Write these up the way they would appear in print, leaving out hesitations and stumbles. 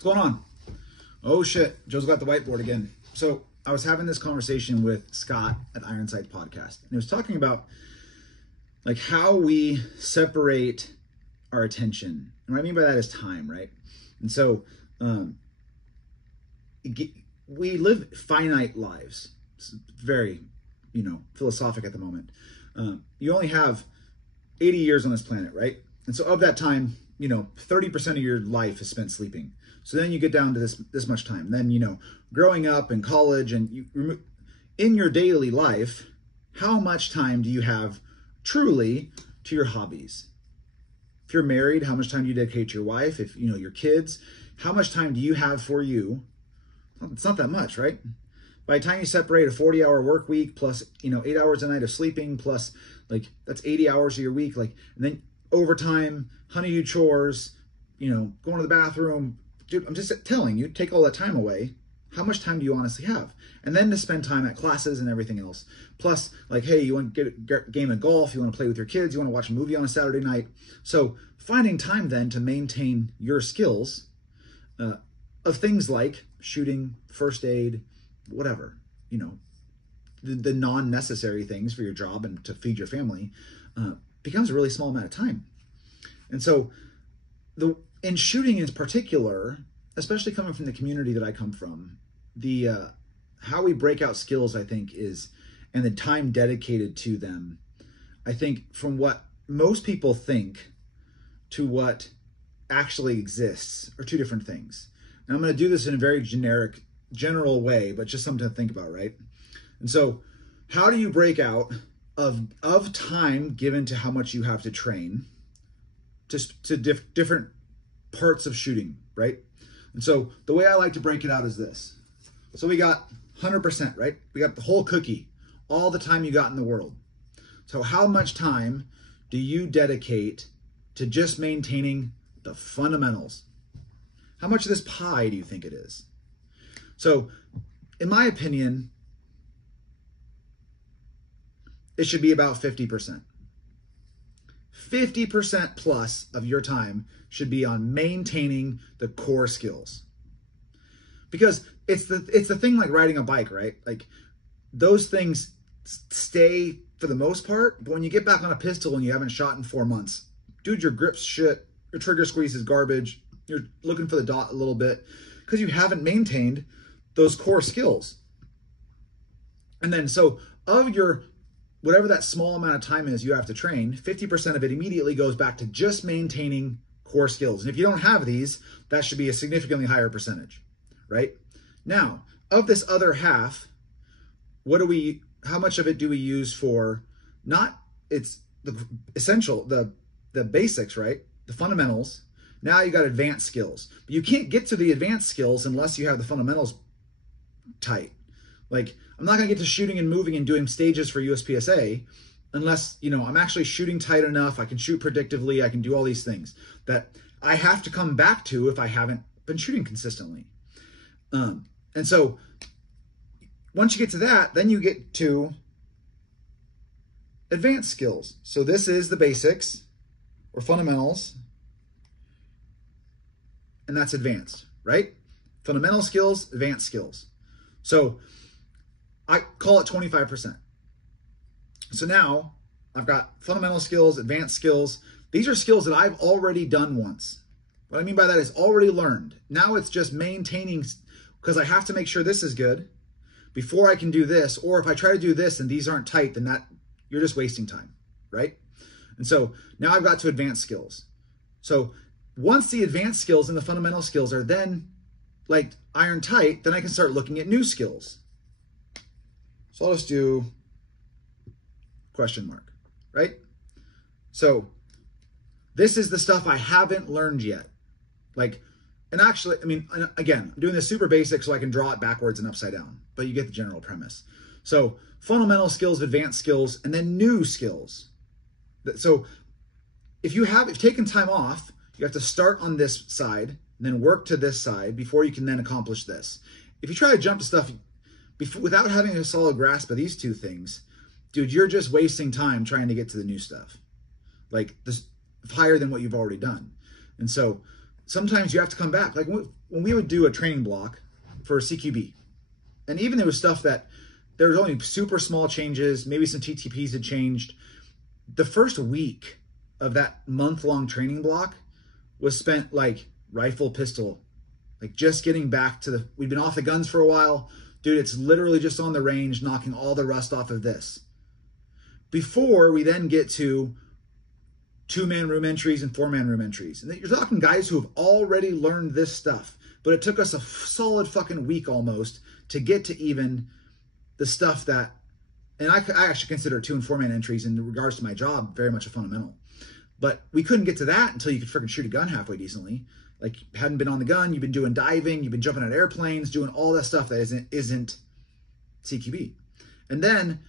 What's going on? Oh shit, Joe's got the whiteboard again. So I was having this conversation with Scott at Ironsight Podcast, and he was talking about like how we separate our attention. And what I mean by that is time, right? And so we live finite lives. It's very, philosophic at the moment. You only have 80 years on this planet, right? And so of that time, 30% of your life is spent sleeping. So then you get down to this much time. Then, growing up in college and in your daily life, how much time do you have truly to your hobbies? If you're married, how much time do you dedicate to your wife? If, your kids, how much time do you have for you? It's not that much, right? By the time you separate a 40-hour work week plus, 8 hours a night of sleeping plus that's 80 hours of your week, and then overtime, honeydew chores, going to the bathroom. Dude, I'm just telling you, take all that time away. How much time do you honestly have? And then to spend time at classes and everything else. Plus, hey, you want to get a game of golf, you want to play with your kids, you want to watch a movie on a Saturday night. So finding time then to maintain your skills of things like shooting, first aid, whatever, the non-necessary things for your job and to feed your family becomes a really small amount of time. And so in shooting in particular, especially coming from the community that I come from, how we break out skills, I think, and the time dedicated to them, I think from what most people think to what actually exists are two different things. And I'm going to do this in a very general way, but just something to think about, right? And so how do you break out of time given to how much you have to train to different parts of shooting, right? And so the way I like to break it out is this. So we got 100%, right? We got the whole cookie, all the time you got in the world. So how much time do you dedicate to just maintaining the fundamentals? How much of this pie do you think it is? So in my opinion, it should be about 50%. 50% plus of your time should be on maintaining the core skills. Because it's the thing like riding a bike, right? Those things stay for the most part, but when you get back on a pistol and you haven't shot in 4 months, dude, your grip's shit, your trigger squeeze is garbage, you're looking for the dot a little bit because you haven't maintained those core skills. And then so of your whatever that small amount of time is you have to train, 50% of it immediately goes back to just maintaining core skills. And if you don't have these, that should be a significantly higher percentage, right? Now, of this other half, how much of it do we use for it's the essential, the basics, right? The fundamentals. Now you got advanced skills. But you can't get to the advanced skills unless you have the fundamentals tight. I'm not going to get to shooting and moving and doing stages for USPSA unless, I'm actually shooting tight enough. I can shoot predictively. I can do all these things that I have to come back to if I haven't been shooting consistently. And so once you get to that, then you get to advanced skills. So this is the basics or fundamentals, and that's advanced, right? Fundamental skills, advanced skills. So I call it 25%. So now I've got fundamental skills, advanced skills. These are skills that I've already done once. What I mean by that is already learned. Now it's just maintaining, because I have to make sure this is good before I can do this. Or if I try to do this and these aren't tight, then you're just wasting time, right? And so now I've got to advanced skills. So once the advanced skills and the fundamental skills are then iron tight, then I can start looking at new skills. So I'll just do question mark, right? So this is the stuff I haven't learned yet. And actually, again, I'm doing this super basic so I can draw it backwards and upside down, but you get the general premise. So fundamental skills, advanced skills, and then new skills. So if you've taken time off, you have to start on this side and then work to this side before you can then accomplish this. If you try to jump to stuff without having a solid grasp of these two things, dude, you're just wasting time trying to get to the new stuff. This higher than what you've already done. And so sometimes you have to come back. Like when we would do a training block for CQB, and even there was stuff that there was only super small changes, maybe some TTPs had changed. The first week of that month-long training block was spent like rifle, pistol, like just getting back to we'd been off the guns for a while. Dude, it's literally just on the range, knocking all the rust off of this. Before we then get to 2-man room entries and 4-man room entries. And you're talking guys who have already learned this stuff, but it took us a solid fucking week almost to get to even the stuff that, and I actually consider 2- and 4-man entries in regards to my job very much a fundamental. But we couldn't get to that until you could freaking shoot a gun halfway decently. Like, hadn't been on the gun, you've been doing diving, you've been jumping out of airplanes, doing all that stuff that isn't CQB. And then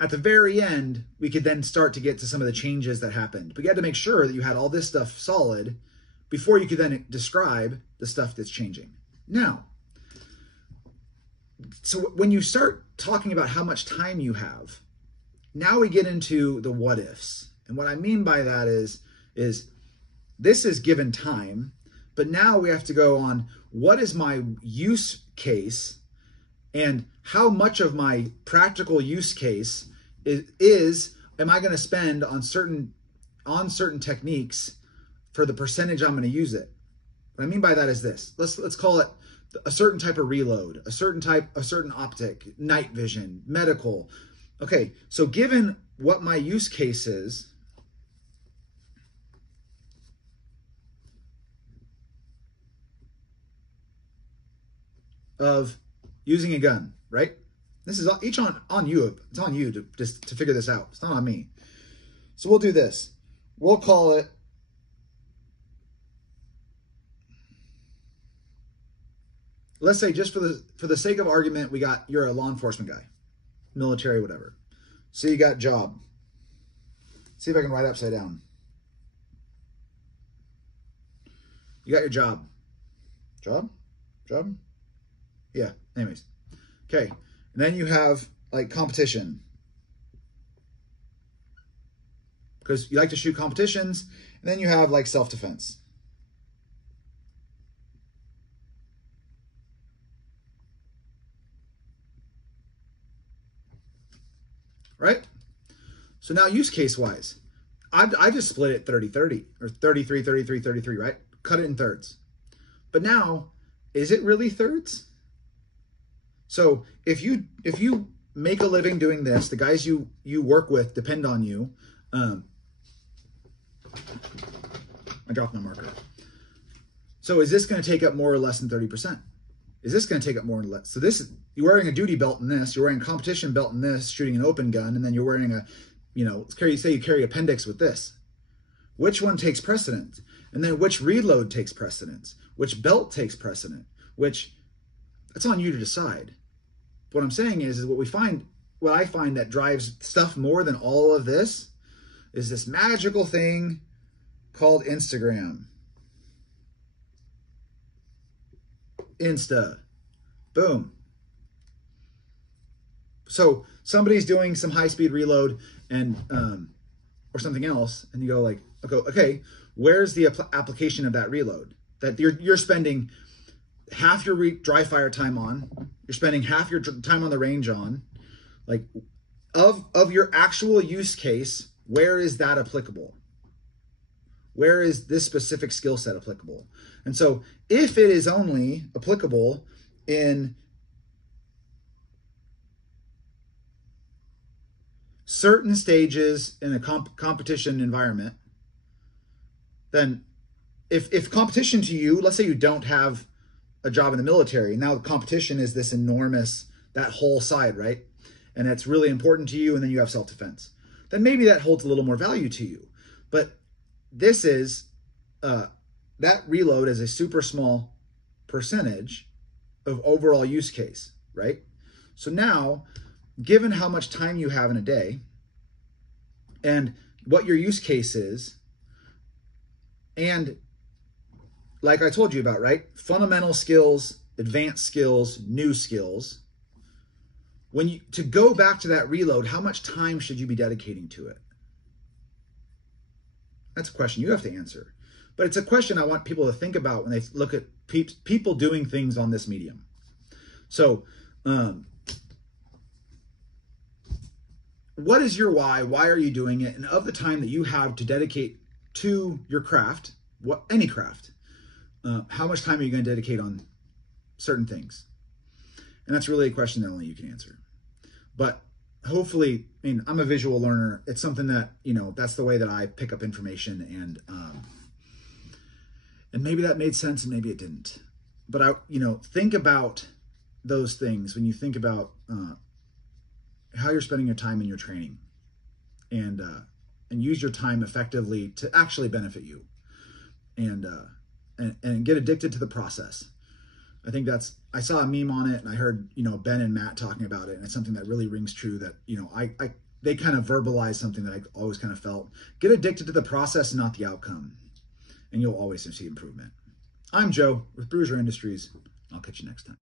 at the very end, we could then start to get to some of the changes that happened. But you had to make sure that you had all this stuff solid before you could then describe the stuff that's changing. Now, so when you start talking about how much time you have, now we get into the what ifs. And what I mean by that is this is given time, but now we have to go on what is my use case and how much of my practical use case am I going to spend on certain techniques for the percentage I'm going to use it. What I mean by that is this. Let's call it a certain type of reload, a certain optic, night vision, medical. Okay, so given what my use case is, of using a gun, right? This is each on you. It's on you to figure this out. It's not on me. So we'll do this. We'll call it let's say just for the sake of argument, you're a law enforcement guy, military, whatever. So you got job. See if I can write upside down. You got your job. Job? Yeah, anyways. Okay, and then you have like competition. Because you like to shoot competitions, and then you have like self-defense. Right? So now use case wise, I just split it 30-30 or 33-33-33, right? Cut it in thirds. But now, is it really thirds? So if you make a living doing this, the guys you work with depend on you. I dropped my marker. So is this going to take up more or less than 30%? Is this going to take up more or less? So this is, you're wearing a duty belt in this, you're wearing a competition belt in this, shooting an open gun, and then you're wearing a, say you carry appendix with this. Which one takes precedence? And then which reload takes precedence? Which belt takes precedent? It's on you to decide. What I'm saying is what I find that drives stuff more than all of this is this magical thing called Instagram. Insta. Boom. So somebody's doing some high-speed reload and or something else, and you go like, okay, where's the application of that reload? That you're spending half your dry fire time on, you're spending half your time on the range on, like of your actual use case, where is that applicable? Where is this specific skill set applicable? And so if it is only applicable in certain stages in a competition environment, then if competition to you, let's say you don't have a job in the military, now the competition is this enormous, that whole side, right? And it's really important to you, and then you have self-defense. Then maybe that holds a little more value to you. But this is, that reload is a super small percentage of overall use case, right? So now, given how much time you have in a day and what your use case is, and like I told you about, right? Fundamental skills, advanced skills, new skills. To go back to that reload, how much time should you be dedicating to it? That's a question you have to answer. But it's a question I want people to think about when they look at people doing things on this medium. So, what is your why? Why are you doing it? And of the time that you have to dedicate to your craft, any craft, how much time are you going to dedicate on certain things? And that's really a question that only you can answer. But hopefully, I mean, I'm a visual learner. It's something that, that's the way that I pick up information, and maybe that made sense and maybe it didn't. But think about those things when you think about how you're spending your time in your training, and use your time effectively to actually benefit you, and get addicted to the process. I think I saw a meme on it, and I heard, Ben and Matt talking about it, and it's something that really rings true, that, they kind of verbalize something that I always kind of felt. Get addicted to the process, not the outcome, and you'll always see improvement. I'm Joe with Bruiser Industries. I'll catch you next time.